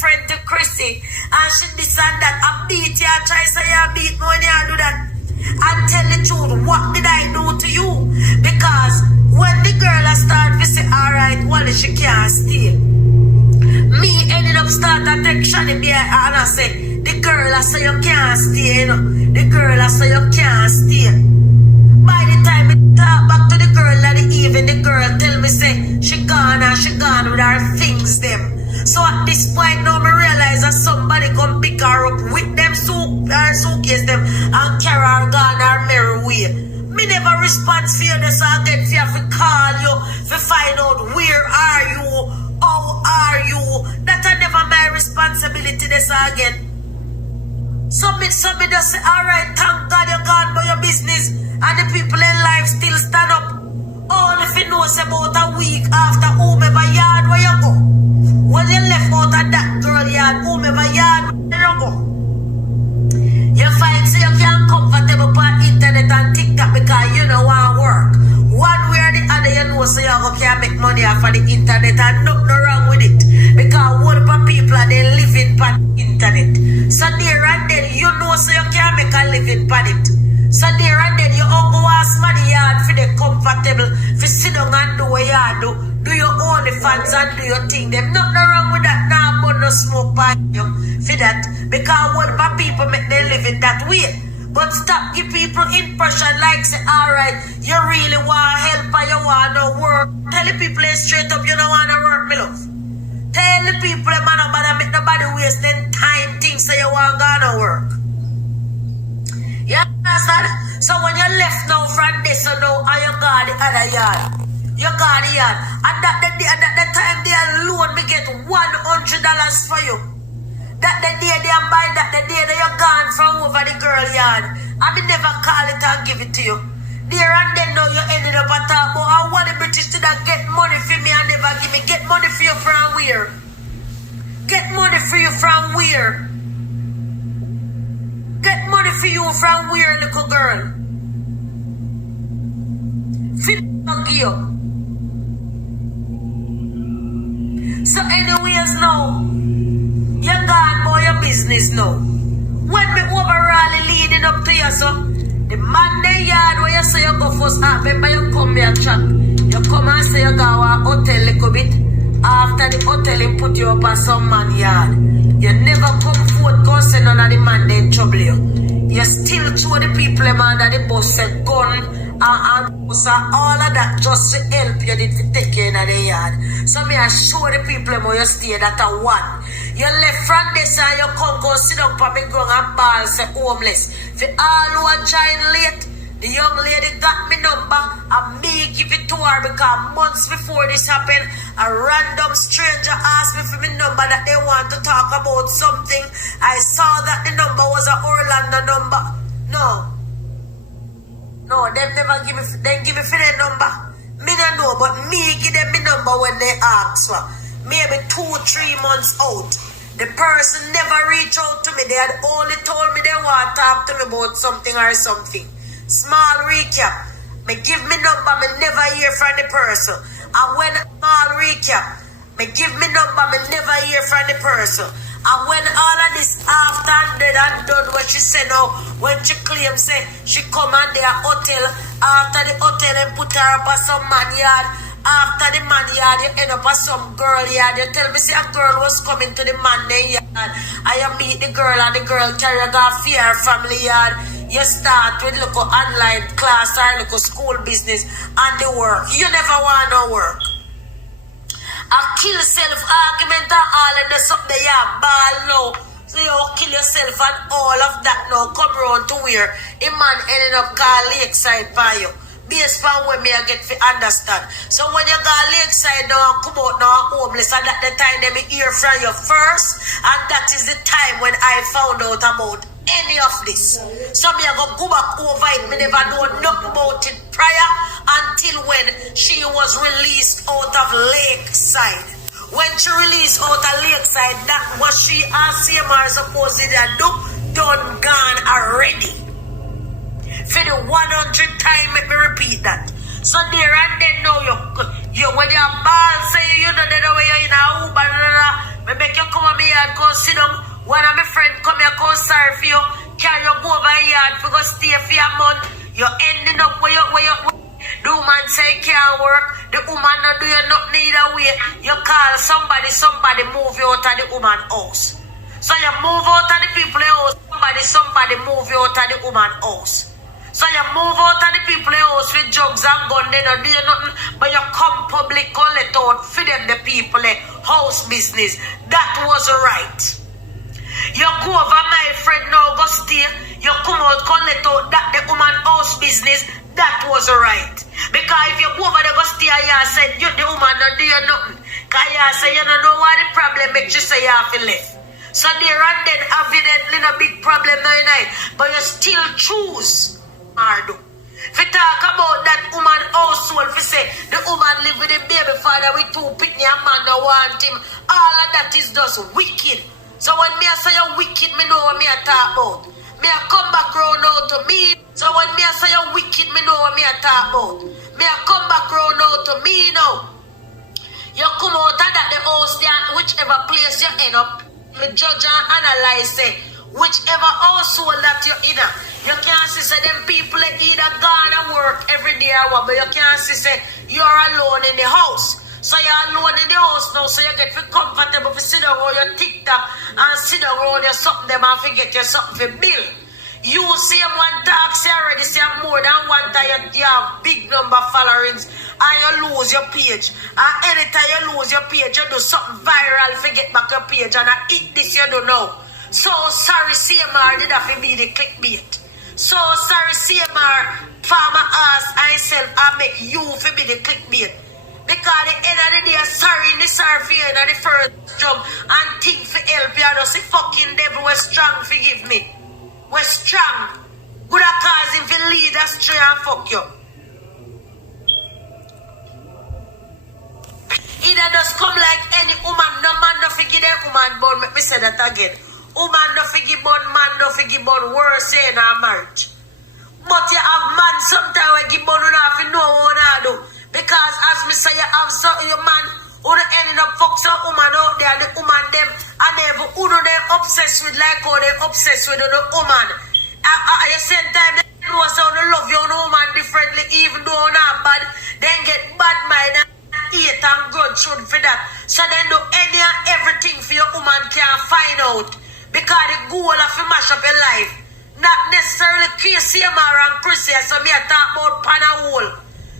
friend to Chrissy, and she this and that. I beat you, I try say you beat me when you do that. And tell the truth, what did I do to you? Because when the girl start to say, alright, Wally, she can't stay. Me ended up start to take Shanni and I say, the girl I say you can't stay, you know. The girl I say you can't stay. By the time I talk back to the girl at the evening, the girl tell me say she gone and she gone with her things them. So at this point now me realize that somebody come pick her up with them suitcase them and carry her gone her merry way. Me never respond for you, so I get fear to call you to find out where are you, how are you. That I never my responsibility this again. So me just say, alright, thank God you gone by your business and the people in life still stand up. All if you know about a week after whomever yard where you go. When you left out of that girl yard, whomever yard where you go. You find so you can't comfortable on internet and TikTok because you don't want to work. One way or the other you know so you can't make money off of the internet and nothing wrong with it. Because one of people are they living on the internet. So there and then you know so you can't make a living on it. So there and then you go ask money yard for the comfortable, for sit down and do what you do your OnlyFans and do your thing. There's nothing wrong with that now, but no smoke by you for that. Because one of people make their living that way. But stop give people impression like say, alright, you really want help or you want to work. Tell the people straight up you don't want to work, me love. Tell the people man nobody make nobody waste them time things so you want to work. You understand? So when you left now from this so now and you got the other yard. You got the yard. And that time they alone me get $100 for you. That the day they buy that the day that you're gone from over the girl yard. I mean never call it and give it to you. There and then now you ended up at talk about I want the British to get money for me and never give me. Get money for you from where? Get money for you from where? Get money for you from where, little girl? Fit you. So anyways now, you're gone for your business now. When me overall leading up to you, so the Monday yard where you say you go first, remember you come here chat. You come and say you go to a hotel little bit. After the hotel he put you up on some man yard. You never come forth go say none of the man they trouble you. You still show the people man that the boss said gun and so all of that just to help you to take care of the yard. So me I show the people how you stay that a one. You left from this and you come go sit up on me ground and ball say homeless. For all who are join late, the young lady got me number and me give it to her because months before this happened, a random stranger asked me for my number that they want to talk about something. I saw that the number was a Orlando number. No, them never give me, them give me for their number. Me don't know, but me give them my number when they ask for. Maybe 2-3 months out. The person never reached out to me. They had only told me they want to talk to me about something or something. Small recap. Me give me number, me never hear from the person. And when small recap, me give me number, me never hear from the person. And when all of this after and dead and done what she said now, when she claim say she come and their hotel, after the hotel and put her up at some man yard. After the man yard, you end up at some girl yard. You tell me say a girl was coming to the man yard. And you meet the girl and the girl carry her off her family yard. You start with local online class or local school business and the work. You never want no work. A kill self argument and all of the something they have ball now. So you kill yourself and all of that now come round to where a man ended up call Lakeside for you. Based on when me I get to understand. So when you go Lakeside now and come out now homeless and that the time they hear from you first and that is the time when I found out about any of this. So me I go back over it. Me never know nothing about it prior until when she was released out of Lakeside. When she released out of Lakeside, that was she and CMR supposedly do done gone already. For the 100 time, let me repeat that. So there and then now you when your ball say you know the way you're in a Uber, Me make you come on me yard, go sit down. One of my friends come here, go sorry for you. Carry you go over yard for go stay for a month. You're ending up where you the woman say can't work. The woman not do you nothing either way. You call somebody move you out of the woman house. So you move out of the people house. Somebody move you out of the woman house. So you move out of the people house with drugs and gun, they don't do you nothing, but you come public, call it out, for them the people house business. That was right. You go over my friend now, go stay. You come out, call it out, that the woman house business. That was right. Because if you go over there, go stay and say, you the woman don't do you nothing. Because you say, you don't know what the problem makes you say you have to left. So there and then, evidently, no big problem now, but you still choose. Mardo. If you talk about that woman household, if you say, the woman live with a baby father with 2 picnic and man don't want him, all of that is just wicked. So when me I say you're wicked, me know what me I talk about. Me I come back round now to me. So when me I say you're wicked, me know what me I talk about. Me I come back round now to me now. You come out of that the house there, whichever place you end up, you judge and analyze say, whichever household that you're in, you can't see say them people either gone and work every day or what, but you can't see say you're alone in the house. So you're alone in the house now, so you get feel comfortable to sit down on your TikTok and sit down on your something them and forget your something for bill. You see him one taxi already, see him more than one time you have big number of followings and you lose your page. And anytime you lose your page, you do something viral, forget back your page and I eat this you don't know. So sorry CMR did have to be the clickbait. So sorry CMR farmer ask myself I make you for be the clickbait. Because at the end of the day, sorry for you in the first job and think for help you. I don't see fucking devil was strong, forgive me. Was strong. Good at cause him for lead astray and fuck you. Either just come like any woman, no man no forgive them woman born, make me say that again. Woman no forgive born, man no forgive born, worse in a marriage. But you have man sometimes when give born, you have to know what I do. Because as me say, you have some your man who ended up fuck some woman out there, the woman them, and who they obsessed with like how they obsessed with the woman. At the same time, they know how they love your woman differently, even though not bad, then get bad mind and hate and grudge for that. So then do any and everything for your woman can find out. Because the goal of you mash up your life. Not necessarily Casey and Chrissy, so me I talk about pan a hole.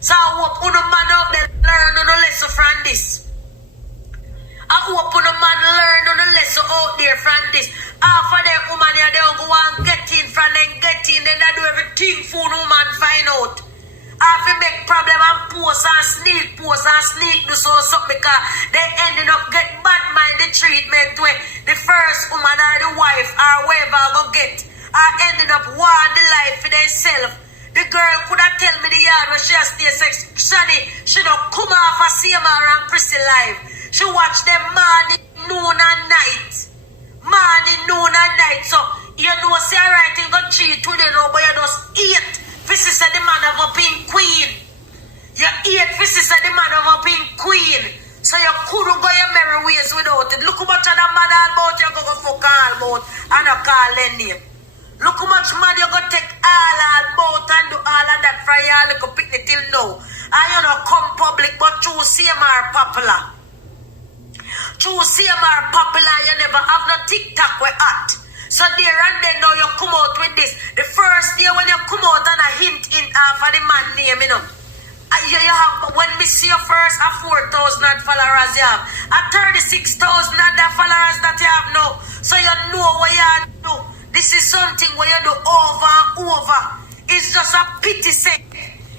So I hope you man out there learn on a lesson from this. I hope you man learn on a lesson out there from this. Half of them woman here, they don't go and get in from them, get in, then they do everything for woman find out. Half they make problem and post and sneak do something because they ending up get bad minded treatment where the first woman or the wife or whoever go get are ending up want the life for themselves. The girl could have tell me the yard where she has stay sex. Shanni, she don't come off a CMR and Chrissy live. She watch them morning, noon and night. Morning, noon and night. So, you know, say right, you got cheat with you know, but you just eat. This is the man of a pink queen. You eat, this is the man of a pink queen. So you couldn't go your merry ways without it. Look how much of that man all about you go fuck all about and not call their name. Look how much money you go take all about and do all of that for your little picnic till now. And you know come public but choose CMR popular. Choose CMR popular, you never have no TikTok with at. So there and then now you come out with this. The first day when you come out and a hint in for the man name, you know. You have, when we see your first a 4,000 followers you have, a 36,000 other followers that you have now. So you know what you do. This is something where you do over and over. It's just a pity say.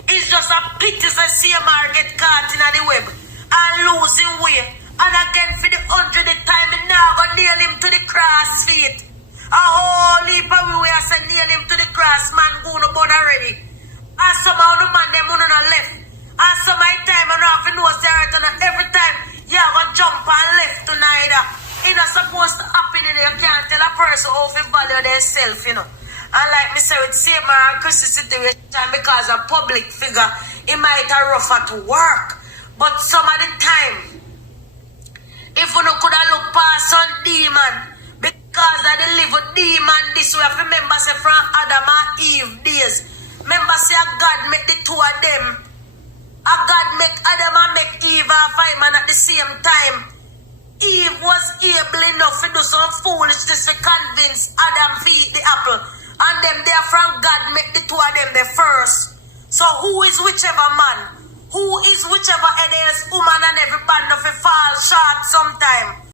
It's just a pity say CMR get caught in the web and losing weight. And again for the 100th time, now go nail him to the cross feet. A whole heap of we I say nail him to the cross, man go no bun already. And somehow the man them on left. And some of the time I don't have to know say right and every time you go jump and left to neither. It's not supposed to happen in there. You can't tell a person how to value themselves, you know. And like me say with CMR and Chrissy situation because a public figure, it might have rough at work. But some of the time If you no coulda look past on demon, because I dey live with demon this way. Remember say from Adam and Eve days. Remember say God make the two of them. A God make Adam and make Eve and fireman at the same time. Eve was able enough to do some foolishness to convince Adam to eat the apple. And them there from God make the two of them the first. So who is whichever man? Who is whichever head else woman and every band of a fall short sometime?